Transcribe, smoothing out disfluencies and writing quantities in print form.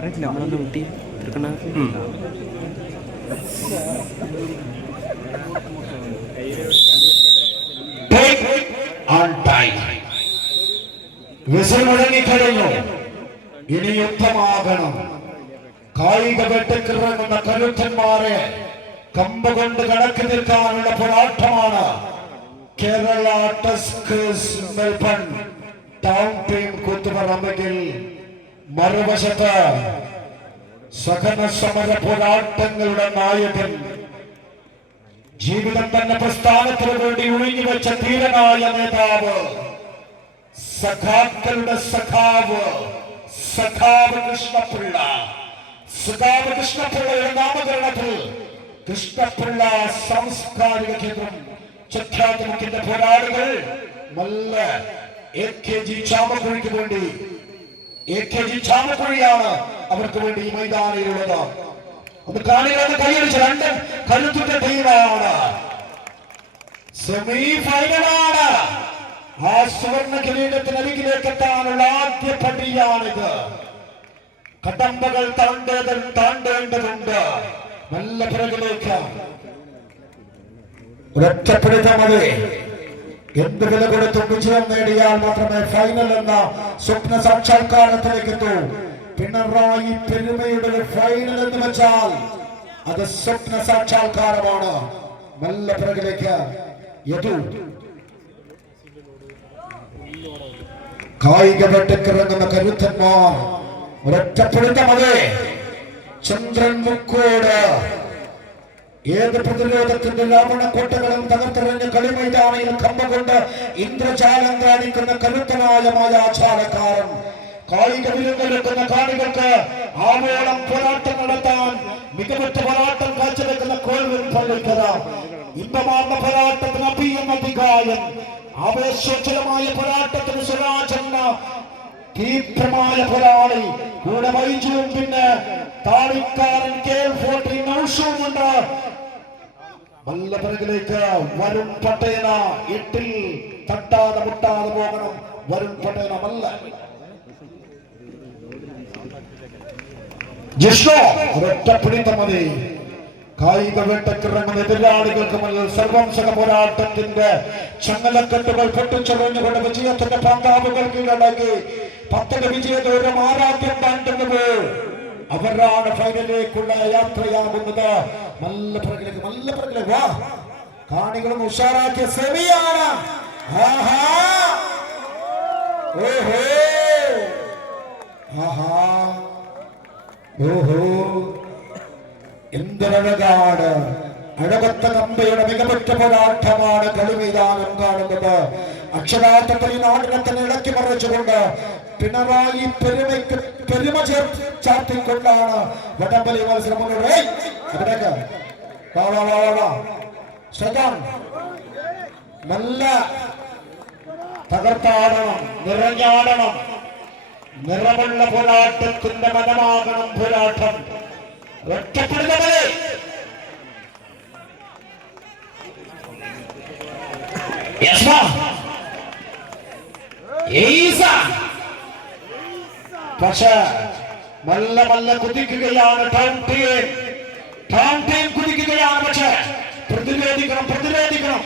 പറയത്തില്ല നമ്മളൊന്ന് ഊട്ടി എടുക്കണ വിസിൽ മുഴങ്ങിക്കഴിഞ്ഞു. ഇനി യുദ്ധമാകണം. കായിക വെട്ടിക്കിറങ്ങുന്ന കരുത്തന്മാരെ കമ്പുകൊണ്ട് കടക്കി നിൽക്കാനുള്ള പോരാട്ടമാണ്. Kerala tuskers Melbourne town team കൂത്തുപറമ്പെങ്കിൽ മറുവശത്ത് സഹന സമര പോരാട്ടങ്ങളുടെ നായകൻ, ജീവിതം തന്നെ പ്രസ്ഥാനത്തിനു വേണ്ടി ഒഴിഞ്ഞു വെച്ച ധീരനായ നേതാവ്, സഖാക്കളുടെ സഖാവ്, സഖാവ് കൃഷ്ണപിള്ള. സഖാവ് കൃഷ്ണപിള്ളയുടെ നാമകരണത്തിൽ കൃഷ്ണപിള്ള സാംസ്കാരിക കേന്ദ്രം ചക്രാത്തുമുക്കിന്റെ പോരാളികൾ നല്ല AKG ചാമക്കുഴിക്ക് വേണ്ടി, AKG ചാമക്കുഴിയാണ് അവർക്ക് വേണ്ടി ഈ മൈതാനിയിലുള്ളത്. ഒന്ന് കാണികളൊന്ന് കൈയടിച്ച്. രണ്ട് കരുത്തുറ്റ ടീമാണ്. സെമി ഫൈനലാണ്. ആ സുവർണ കിരീടത്തിനരികിലേക്ക് എത്താനുള്ള ആദ്യ പടിയാണിത്. കടമ്പകൾ താണ്ടേണ്ടതുണ്ട്. നല്ല പിറകിലേക്ക് ഒരൊറ്റപ്പിടുത്തം മതി. എന്ത് വില കൊടുത്തും വിജയം നേടിയാൽ മാത്രമേ ഫൈനൽ എന്ന സ്വപ്ന സാക്ഷാത്കാരത്തിലേക്ക് എത്തൂ. പിണറായി പെരുമയുടെ ഫൈനൽ എന്ന് വെച്ചാൽ അത് സ്വപ്ന സാക്ഷാത്കാരമാണ്. നല്ല പിറകിലേക്ക് യദു കായിക വെട്ടിക്കിറങ്ങുന്ന കരുത്തന്മാർ ഒരൊറ്റപ്പിടുത്തം മതി. ചന്ദ്രൻ മുക്കോട് ഏത് പ്രതിരോധത്തിന്റെ രാവണക്കോട്ടകളും തകർത്തെറിഞ്ഞ് കളിമൈതാനയിൽ കമ്പകൊണ്ട് ഇന്ദ്രജാലം കാണിക്കുന്ന കരുത്തനായ മായാചാരക്കാരൻ. കായിക വിരുന്നൊരുക്കുന്ന കാണികൾക്ക് ആവോളം പോരാട്ടം നടത്താൻ മികവുറ്റ പോരാട്ടം കാഴ്ചവെക്കുന്ന കോൽവൻ പള്ളിക്കര. ഇമ്പമാർന്ന പോരാട്ടത്തിന് അഭിയെന്ന അധികായൻ, ആവേശോജ്വലമായ പോരാട്ടത്തിന് സ്വരാജെന്ന തീവ്രമായ പോരാളി, കൂടെ വൈജുവും പിന്നെ താളിക്കാരൻ KL40 നൗഷവുമുണ്ട്. നല്ല പിറകിലേക്ക് വരുൺ പട്ടേല. എട്ടിൽ തട്ടാതെ മുട്ടാതെ പോകണം വരുൺ പട്ടേല. മല്ല ജിഷ്ണു ഒരൊറ്റപ്പിടുത്തം മതി. കായിക വേട്ടക്കിറങ്ങുന്ന എതിരാളികൾക്ക് മുന്നിൽ സർവംസക പോരാട്ടത്തിന്റെ ചങ്ങലക്കെട്ടുകൾ പൊട്ടിച്ചെറിഞ്ഞുകൊണ്ട് വിജയത്തിന്റെ പന്താവുകൾ കീഴടക്കി പത്തക വിജയദൂരം ആരാധ്യം താണ്ടുന്നത് അവരാണ് ഫൈനലിലേക്കുള്ള യാത്രയാകുന്നത്. നല്ല പിറകിലേക്ക്, നല്ല പിറകിലേക്ക് വാ. കാണികളും ഉഷാറാക്കിയ സെമിയാണ്. ആഹാ, ഓഹോ, ആഹാ, ഓഹോ, എന്തൊരഴകാണ്. അഴകത്ത കമ്പയുടെ മികവുറ്റ പോരാട്ടമാണ് കളിമൈതാനം കാണുന്നത്. അക്ഷരാർത്ഥത്തിൽ ഈ നാടിനെ തന്നെ ഇളക്കി മറിച്ചുകൊണ്ട് പിണറായി പെരുമയ്ക്ക് പെരുമ ചാർത്തിക്കൊണ്ടാണ് വടംവലി മത്സരം മുന്നോട്ട്. അവിടേക്ക് ശ്രദ്ധാൻ നല്ല തകർത്താടണം, നിറഞ്ഞാടണം. നിറമുള്ള പോരാട്ടത്തിന്റെ മനമാകണം പോരാട്ടം. ഒറ്റപ്പെടുന്നവരെ പക്ഷെ മല്ല മല്ല കുതിക്കുകയാണ് ടൗൺ ടീം കുതിക്കുകയാണ്. പക്ഷെ പ്രതിരോധിക്കണം.